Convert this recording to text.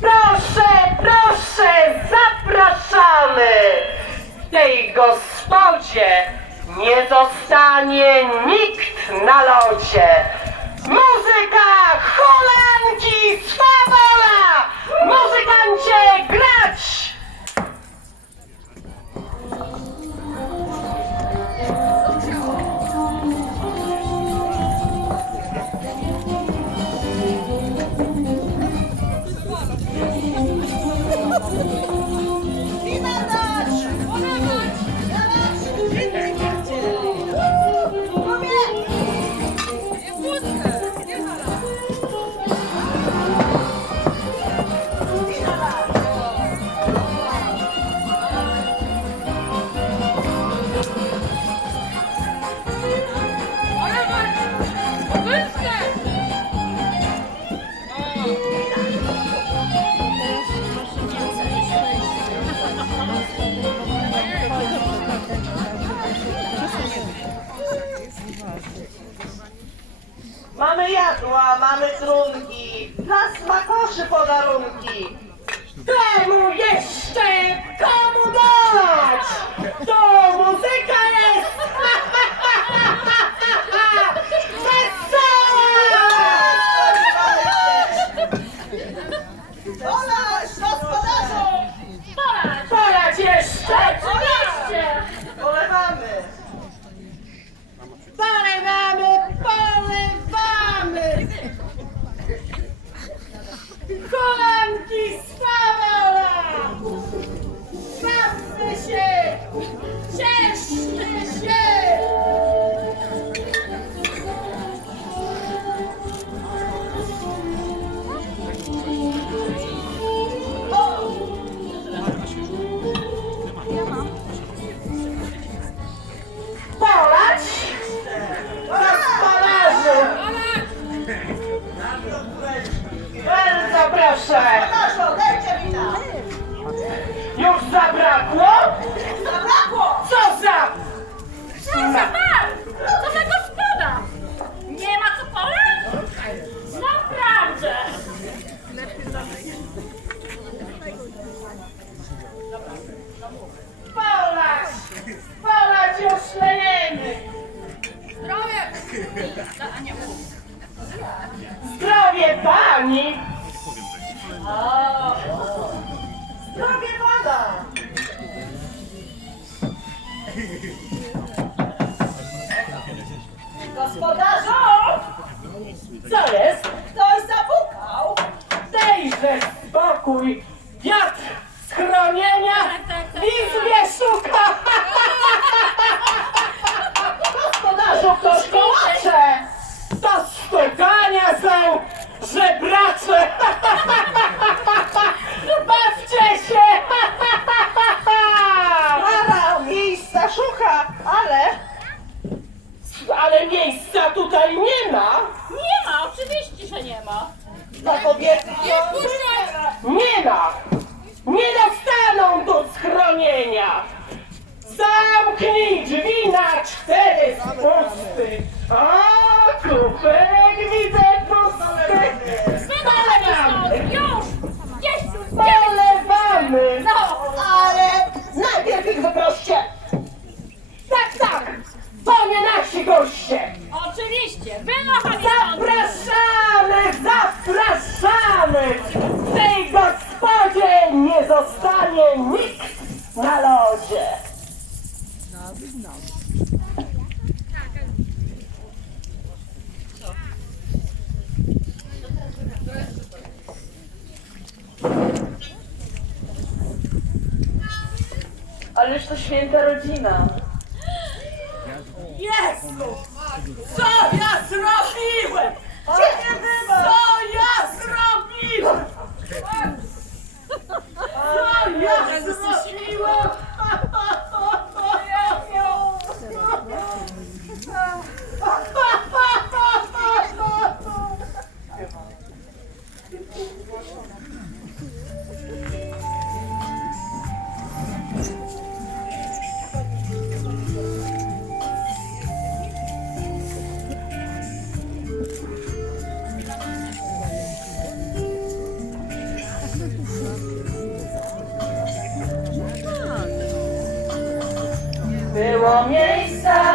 Proszę, proszę, zapraszamy! Tej gospodzie nie zostanie nikt na lodzie. Muzyka, hulanki, swabola! Muzykancie, grać! Mamy trunki, dla smakoszy podarunki. Temu jeszcze komu dać? Zdrowie pani! Zdrowie pana! Gospodarzu! Co jest? Spusty! A kupek widzę! Wydalaj stąd! Już! Tu! Polewamy! No! Ale najpierw ich wyproście! Tak, tak! To nie nasi goście! Oczywiście! Wynocha! Zapraszamy, zapraszamy! W tej gospodzie nie zostanie nikt na Ależ to święta rodzina. Jezu! Co ja zrobiłem? Co ja zrobiłem? Co ja zrobiłem? Thank you. Było miejsca.